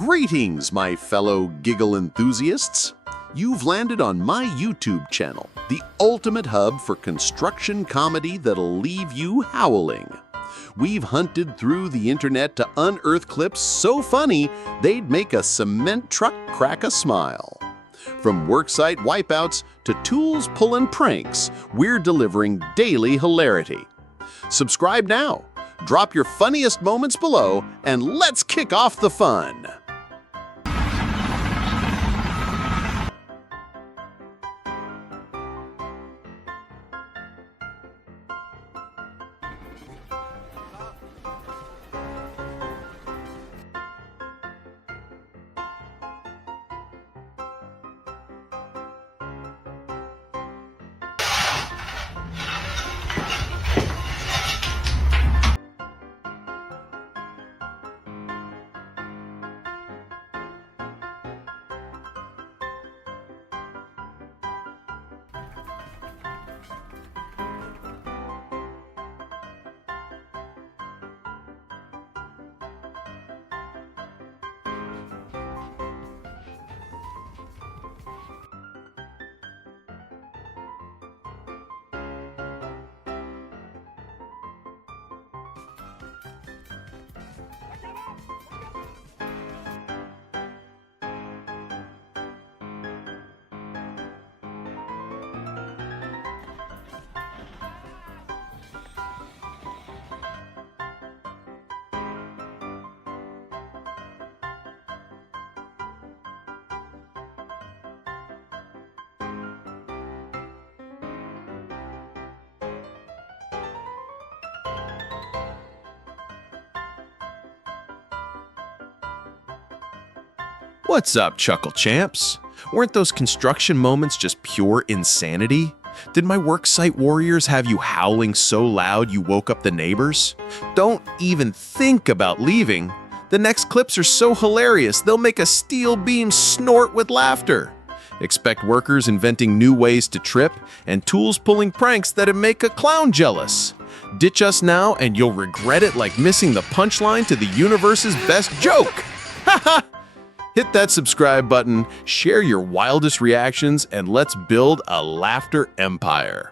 Greetings, my fellow giggle enthusiasts. You've landed on my YouTube channel, the ultimate hub for construction comedy that'll leave you howling. We've hunted through the internet to unearth clips so funny they'd make a cement truck crack a smile. From worksite wipeouts to tools pulling pranks, we're delivering daily hilarity. Subscribe now, drop your funniest moments below, and let's kick off the fun. What's up, Chuckle Champs? Weren't those construction moments just pure insanity? Did my worksite warriors have you howling so loud you woke up the neighbors? Don't even think about leaving. The next clips are so hilarious they'll make a steel beam snort with laughter. Expect workers inventing new ways to trip and tools pulling pranks that'd make a clown jealous. Ditch us now and you'll regret it like missing the punchline to the universe's best joke. Haha! Hit that subscribe button, share your wildest reactions, and let's build a laughter empire.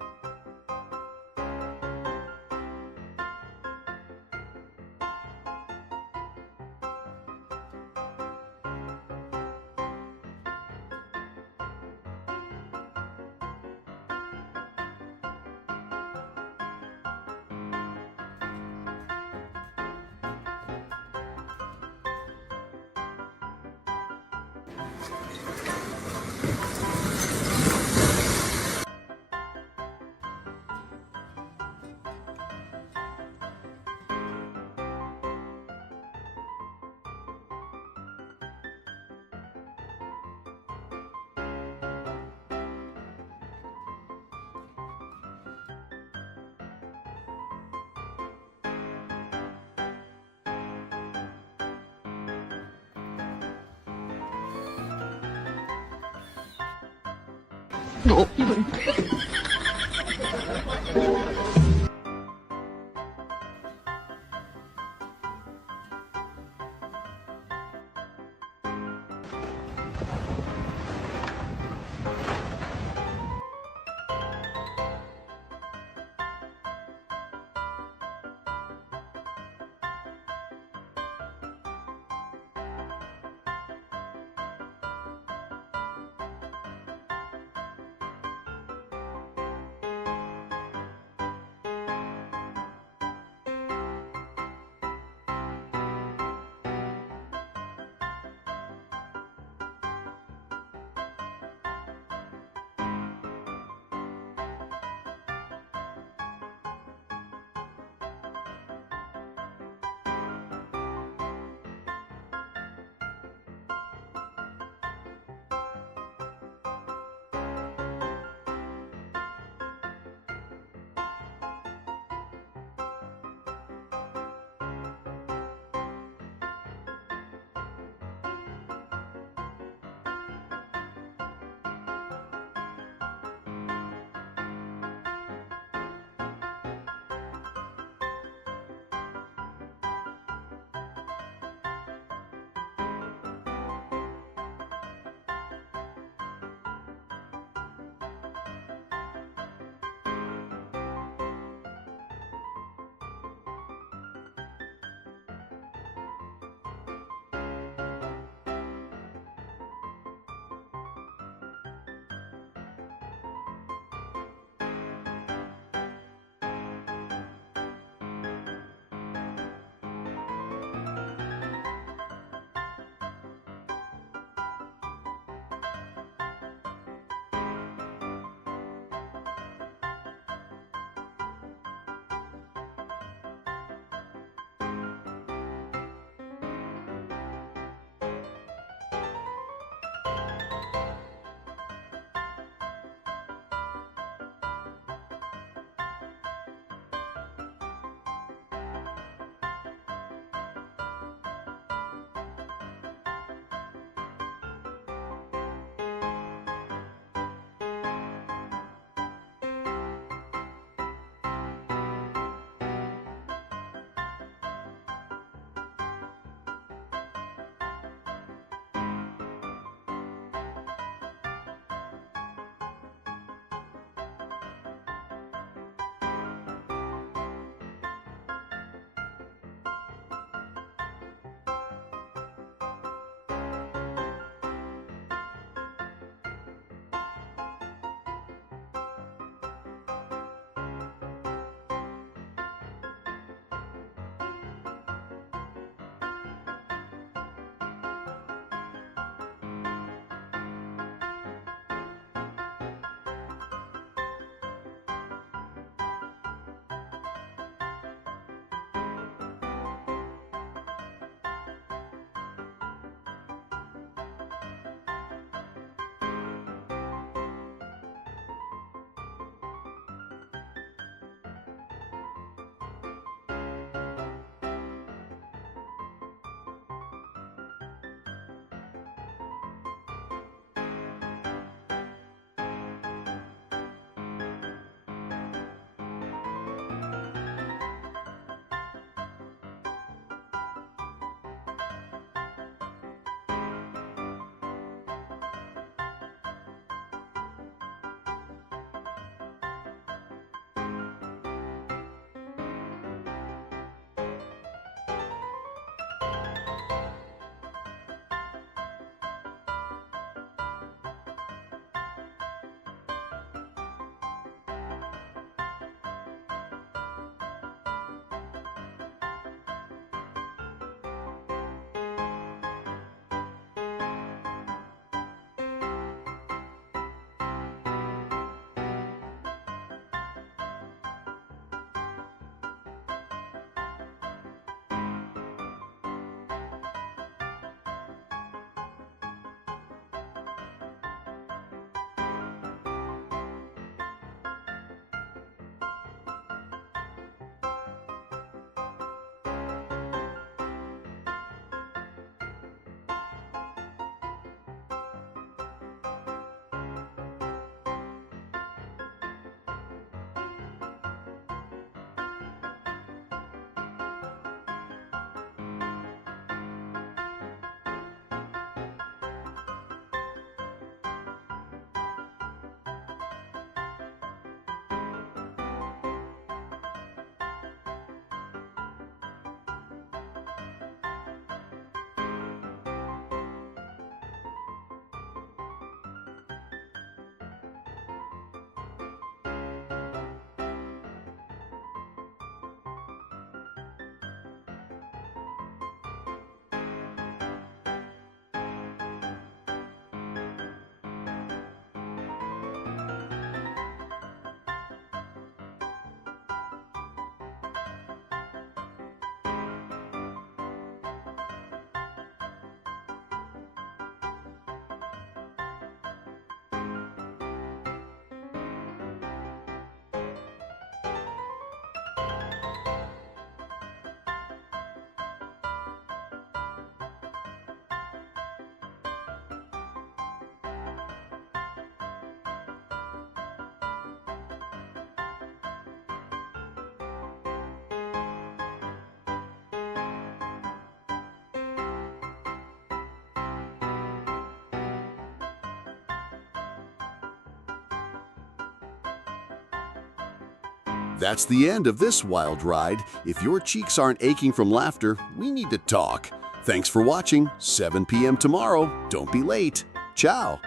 That's the end of this wild ride. If your cheeks aren't aching from laughter, we need to talk. Thanks for watching. 7 p.m. tomorrow. Don't be late. Ciao.